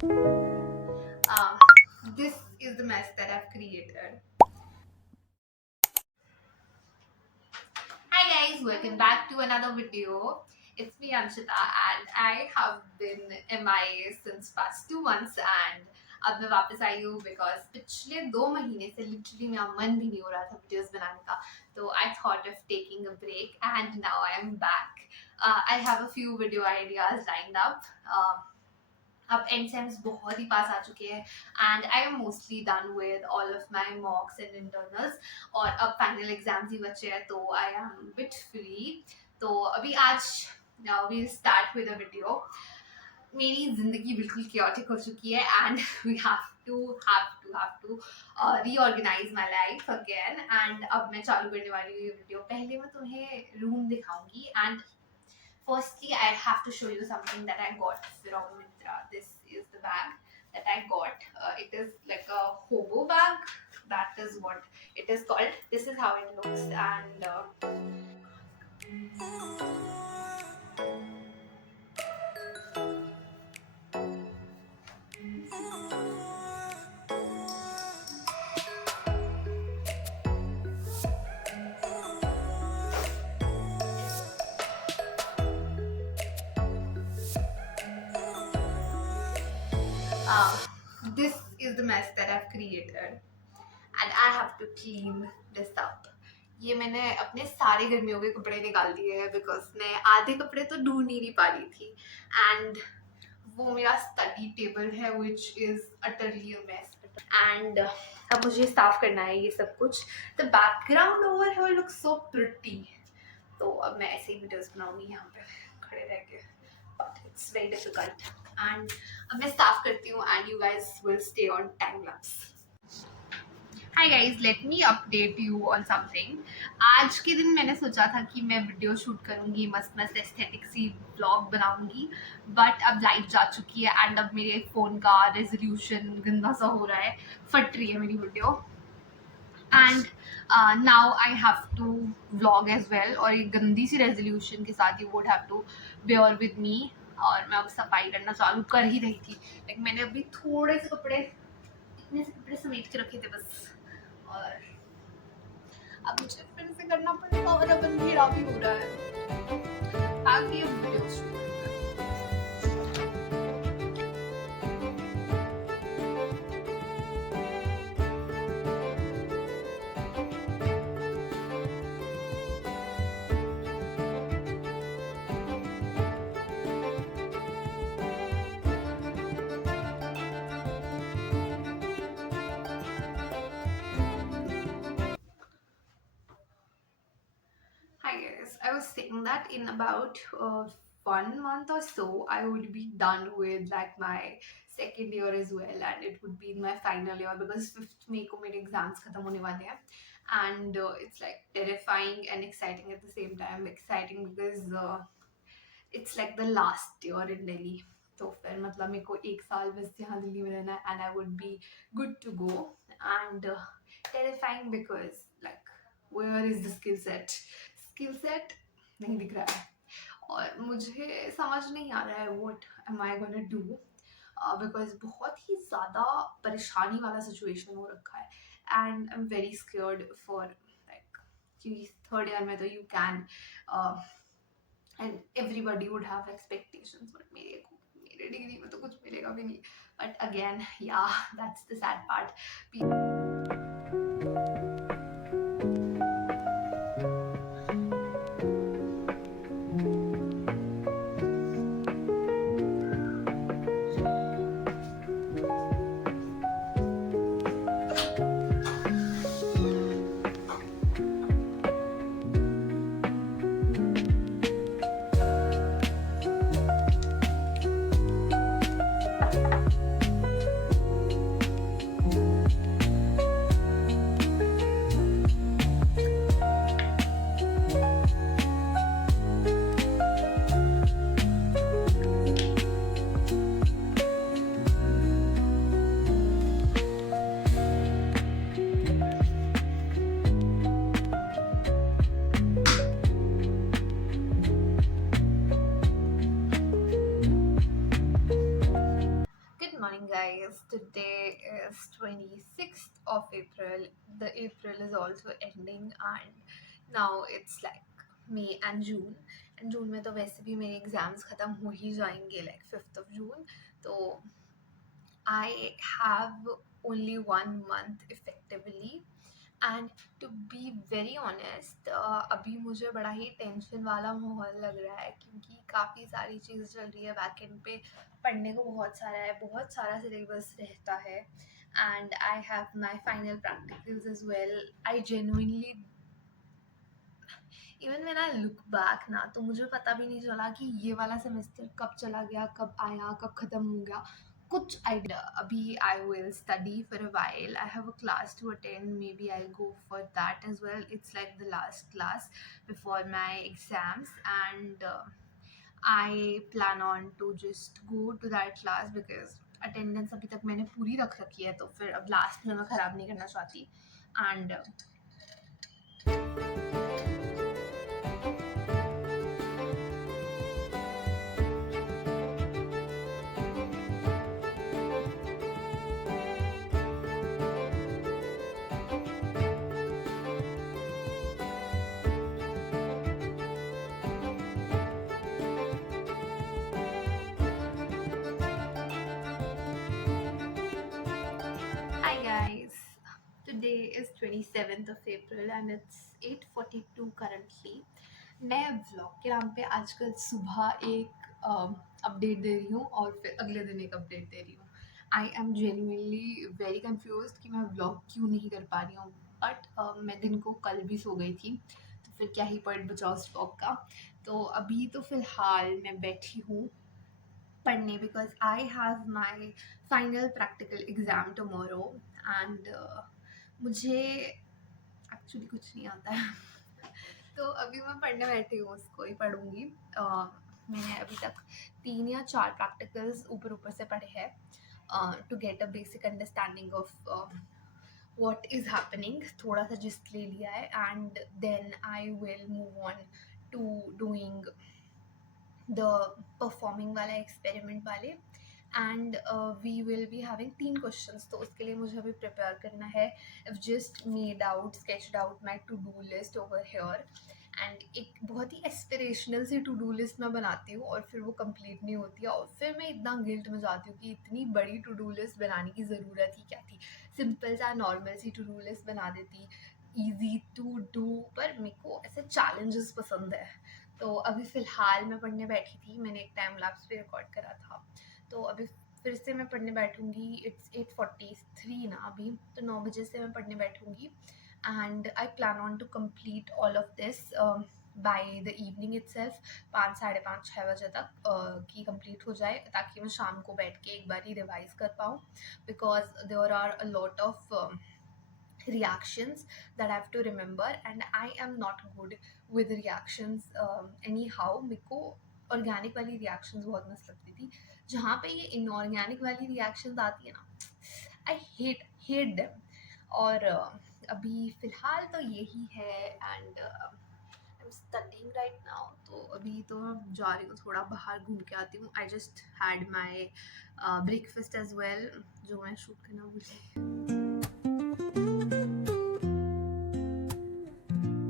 Um, this is the mess that I've created. Hi guys, welcome back to another video. It's me Anshita and I have been MIA since past 2 months and अब मैं वापस आई हूँ because पिछले 2 महीने से literally मेरा मन भी नहीं हो रहा था videos बनाने का, तो I thought of taking a break and now I am back. I have a few video ideas lined up. अब एंड सेम्स बहुत ही पास आ चुके हैं and I am mostly done with all of my मॉक्स and internals और अब final exams ही बचे हैं तो I am bit free. तो अभी आज we start with a video. मेरी जिंदगी बिल्कुल chaotic हो चुकी है and we have to reorganize my life again. And अब मैं चालू करने वाली हूँ ये वीडियो. पहले मैं तुम्हें रूम दिखाऊंगी and firstly I have to show you something that I got from Myntra. This is the bag that I got. It is like a hobo bag. That is what it is called. This is how it looks and this is the mess that I've created and I have to clean this up. ये मैंने अपने सारे गर्मियों के कपड़े निकाल दिए हैं बिकॉज मैं आधे कपड़े तो ढूंढ ही नहीं पा रही थी एंड वो मेरा स्टडी टेबल है which is utterly a mess and अब मुझे साफ करना है ये सब कुछ. The background over here looks so pretty. तो अब मैं ऐसे ही वीडियोस बनाऊंगी यहाँ पे खड़े रह के but it's very difficult and अब मैं साफ करती हूँ and you guys will stay on time lapse. Hi guys, let me update you on something. आज के दिन मैंने सोचा था कि मैं वीडियो शूट करूंगी, मस्त मस्त एस्थेटिक सी व्लॉग बनाऊंगी, बट अब लाइट जा चुकी है एंड अब मेरे फ़ोन का रेजोल्यूशन गंदा सा हो रहा है, फट रही है मेरी video and now I have to vlog as well. और ये गंदी सी रेजोल्यूशन के साथ you would have to bear with me. और मैं अब सफाई करना चालू कर ही रही थी, लेकिन मैंने अभी थोड़े से कपड़े, इतने से कपड़े समेट के रखे थे बस. और अब मुझे फिर से करना पड़ेगा और अब अंधेरा भी हो रहा है ताकि अब वीडियो शूट करूं. Hi guys, I was saying that in about 1 month or so, I would be done with like my second year as well, and it would be in my final year because 5th May को मेरे exams खत्म होने वाले हैं. And it's like terrifying and exciting at the same time. Exciting because it's like the last year in Delhi. तो फिर मतलब मेरे को 1 साल बस यहाँ दिल्ली में रहना है and I would be good to go. And terrifying because like where is the skill set नहीं दिख रहा है और मुझे समझ नहीं आ रहा है what am I gonna do because बहुत ही ज़्यादा परेशानी वाला सिचुएशन हो रखा है and I'm very scared for like कि थर्ड ईयर में तो you can and everybody would have expectations but मेरे डिग्री में तो कुछ मिलेगा भी नहीं. But again, yeah, that's the sad part. guys, today is 26th of April. The April is also ending and now it's like May and June. And June में तो वैसे भी मेरे एग्जाम्स ख़त्म हो ही जाएंगे like 5th of June. तो I have only 1 month effectively. And to be very honest अभी मुझे बड़ा ही टेंशन वाला माहौल लग रहा है क्योंकि काफ़ी सारी चीज़ चल रही है बैक एंड पे. पढ़ने को बहुत सारा है, बहुत सारा सिलेबस रहता है and I have my final practicals as well. I genuinely even when I look back ना तो मुझे पता भी नहीं चला कि ये वाला सेमेस्टर कब चला गया, कब आया, कब ख़त्म हो गया. कुछ आइडिया. अभी I will study for a while. I have a class to attend. Maybe I go for that as well. It's like the last class before my exams and I plan on to just go to that class because attendance अभी तक मैंने पूरी रख रखी है तो फिर अब लास्ट में मैं ख़राब नहीं करना चाहती. And Hi guys, today is 27th of April and it's 8:42 currently. मैं व्लॉग के नाम पे आजकल सुबह एक अपडेट दे रही हूँ और फिर अगले दिन एक अपडेट दे रही हूँ. I am genuinely very confuse कि मैं व्लॉग क्यों नहीं कर पा रही हूँ. बट मैं दिन को कल भी सो गई थी तो फिर क्या ही पॉइंट बचा उस व्लॉग का. तो अभी तो फ़िलहाल मैं बैठी हूँ पढ़ने because I have my final practical exam tomorrow and मुझे एक्चुअली कुछ नहीं आता है. तो अभी मैं पढ़ने बैठी हूँ, उसको ही पढ़ूँगी. मैंने अभी तक 3 या 4 प्रैक्टिकल्स ऊपर ऊपर से पढ़े हैं to get a basic understanding of what is happening. थोड़ा सा जिस्ट ले लिया है and then I will move on to doing the performing वाला एक्सपेरिमेंट वाले and we will be having 3 questions. तो उसके लिए मुझे अभी प्रिपेयर करना है. I've just made out, sketched out my to do list over here and एक बहुत ही एस्पिरेशनल सी टू डू लिस्ट मैं बनाती हूँ और फिर वो कंप्लीट नहीं होती है और फिर मैं इतना गिल्ट में जाती हूँ कि इतनी बड़ी टू डू लिस्ट बनाने की ज़रूरत ही क्या थी. सिंपल सा नॉर्मल सी टू डू लिस्ट बना देती, ईजी टू डू. पर मेरे को ऐसे चैलेंजेस पसंद है. तो अभी फ़िलहाल मैं पढ़ने बैठी थी. मैंने एक टाइम लैप्स पे रिकॉर्ड करा था तो अभी फिर से मैं पढ़ने बैठूंगी. इट्स 8:43 ना अभी, तो 9 बजे से मैं पढ़ने बैठूंगी and I plan on to complete all of this by the evening itself. 5, साढ़े 5, 6 बजे तक कि कंप्लीट हो जाए ताकि मैं शाम को बैठ के एक बार ही रिवाइज कर पाऊँ because there are a lot of reactions that I have to remember and I am not good with reactions anyhow. मेरे को ऑर्गेनिक वाली रिएक्शंस बहुत मस्त लगती थी. जहाँ पे ये इनऑर्गेनिक वाली रिएक्शंस आती है ना, आई हेट देम. और अभी फ़िलहाल तो यही है and I am studying right now. तो अभी तो मैं जा रही हूँ थोड़ा बाहर घूम के आती हूँ. I just had my breakfast as well जो मैं शूट करना भूल गई.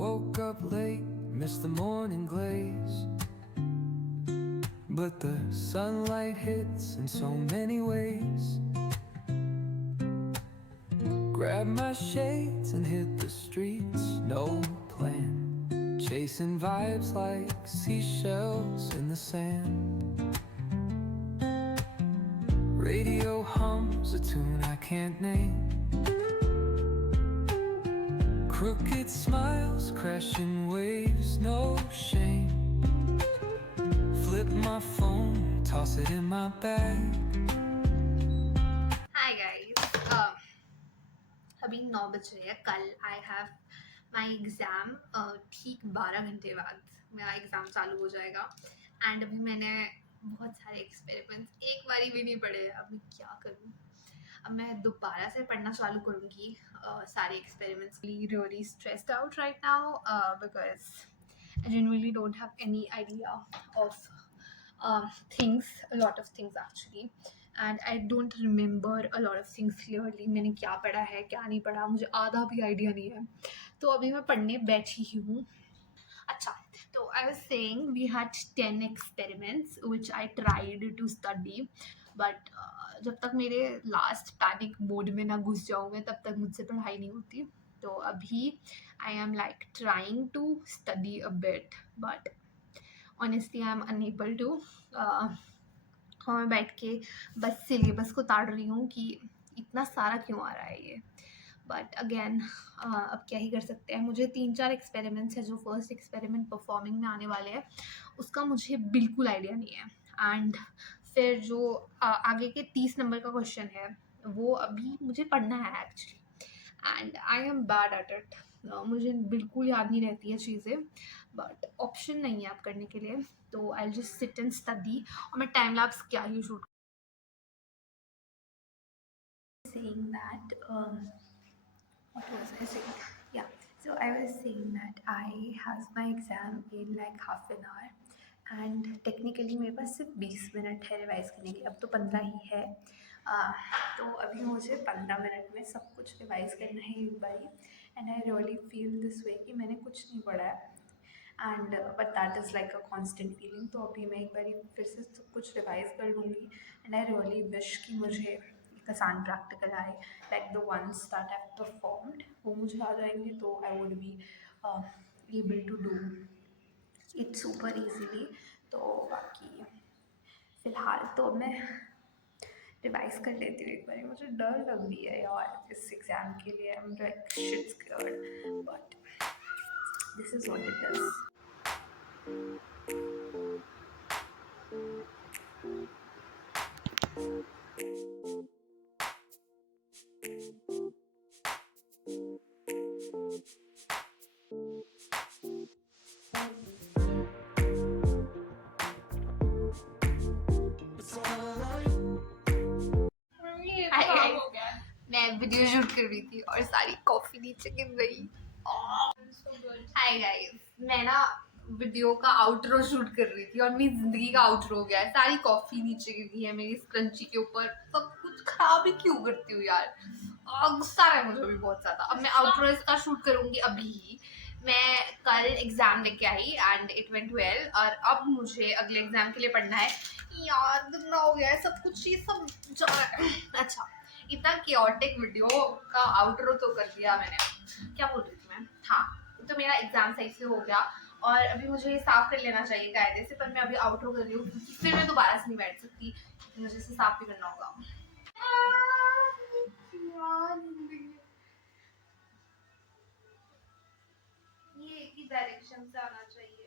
Woke up late, missed the morning glaze, but the sunlight hits in so many ways. Grabbed my shades and hit the streets, no plan, chasing vibes like seashells in the sand. Radio hums a tune I can't name, crooked smiles, crashing waves, no shame. Flip my phone, toss it in my bag. Hi guys, अभी 9 बज रहे हैं. कल आई have my exam. ठीक 12 घंटे बाद मेरा exam चालू हो जाएगा एंड अभी मैंने बहुत सारे एक्सपेरिमेंट्स एक बारी भी नहीं पढ़े. अब मैं क्या करूँ. अब मैं दोबारा से पढ़ना चालू करूँगी सारे experiments. Really stressed out right now because I genuinely don't have any idea of things, a lot of things actually. And I don't remember a lot of things clearly. मैंने क्या पढ़ा है क्या नहीं पढ़ा मुझे आधा भी आइडिया नहीं है। तो अभी मैं पढ़ने बैठी ही हूँ। अच्छा, तो I was saying we had 10 experiments which I tried to study, but जब तक मेरे लास्ट पैनिक मोड में ना घुस जाऊँ मैं तब तक मुझसे पढ़ाई नहीं होती। तो अभी I am like trying to study a bit, but honestly I am unable to. और मैं बैठ के बस सिलेबस को ताड़ रही हूँ कि इतना सारा क्यों आ रहा है ये। बट अगेन अब क्या ही कर सकते हैं। मुझे 3-4 एक्सपेरिमेंट्स है जो फर्स्ट एक्सपेरिमेंट परफॉर्मिंग में आने वाले हैं उसका मुझे बिल्कुल आइडिया नहीं है। एंड फिर जो आगे के 30 नंबर का क्वेश्चन है वो अभी मुझे पढ़ना है actually, and I am bad at it. मुझे बिल्कुल याद नहीं रहती है चीज़ें, बट ऑप्शन नहीं है आप करने के लिए। तो I just sit and study. और मैं टाइम लैप्स क्या ही shoot saying that what was I saying? Yeah, so I was saying that I has my exam in like half an hour and technically मेरे पास सिर्फ 20 minute है revise करने के लिए। अब तो 15 ही है। तो अभी मुझे 15 मिनट में सब कुछ रिवाइज़ करना है एक बारी। And I really feel this way कि मैंने कुछ नहीं पढ़ा है and but that is like a constant feeling. तो अभी मैं एक बारी फिर से सब कुछ रिवाइज़ कर लूँगी एंड आई रियली विश कि मुझे एक आसान प्रैक्टिकल आए like the ones that I performed वो मुझे आ जाएंगे तो I would be able to do it super easily. तो बाकी फ़िलहाल तो मैं रिवाइज कर लेती हूँ एक बार। मुझे डर लग रही है यार इस एग्ज़ाम के लिए। आई am like shit scared, but this is what it is. मैं वीडियो शूट कर रही थी और सारी कॉफ़ी नीचे गिर गई। हाय गाइस, मैं ना वीडियो का आउटरो शूट कर रही थी और मेरी जिंदगी का आउटरो हो गया है। सारी कॉफ़ी नीचे गिर गई है मेरी स्क्रंची के ऊपर। सब कुछ खराब ही क्यों करती हूँ यार। गुस्सा है मुझे भी बहुत ज़्यादा। अब मैं आउटरो इसका शूट करूँगी अभी ही। मैं कल एग्ज़ाम लेके आई एंड इट वेंट वेल और अब मुझे अगले एग्ज़ाम के लिए पढ़ना है। यार गंदा हो गया है सब कुछ, ये सब अच्छा इतना केओटिक वीडियो का आउटरो तो कर दिया मैंने। क्या बोल रही थी मैं? हाँ, तो मेरा एग्जाम सही से हो गया और अभी मुझे साफ कर लेना चाहिए कायदे से, पर मैं अभी आउटरो कर रही हूँ क्योंकि फिर मैं दोबारा से नहीं बैठ सकती, मुझे इसे साफ भी करना होगा। ये एक ही डायरेक्शन से आना चाहिए।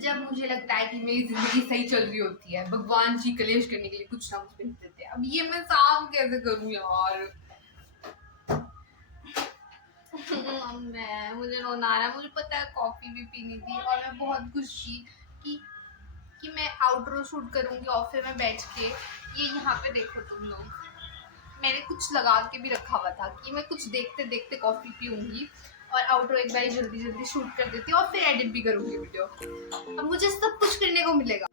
जब मुझे लगता है कि मेरी जिंदगी सही चल रही होती है, भगवान जी कलेश करने के लिए कुछ ना कुछ भेज देते हैं। अब ये मैं साफ कैसे करूं यार। मुझे रोना आ रहा है। मुझे पता है कॉफी भी पीनी थी और मैं बहुत खुश थी कि मैं आउटरो शूट करूंगी और फिर मैं बैठ के ये यहाँ पे देखो तुम लोग, मैंने कुछ लगा के भी रखा हुआ था कि मैं कुछ देखते देखते कॉफी पीऊंगी और आउटरो एक बार जल्दी जल्दी शूट कर देती हूँ और फिर एडिट भी करूंगी वीडियो। अब मुझे सब कुछ करने को मिलेगा।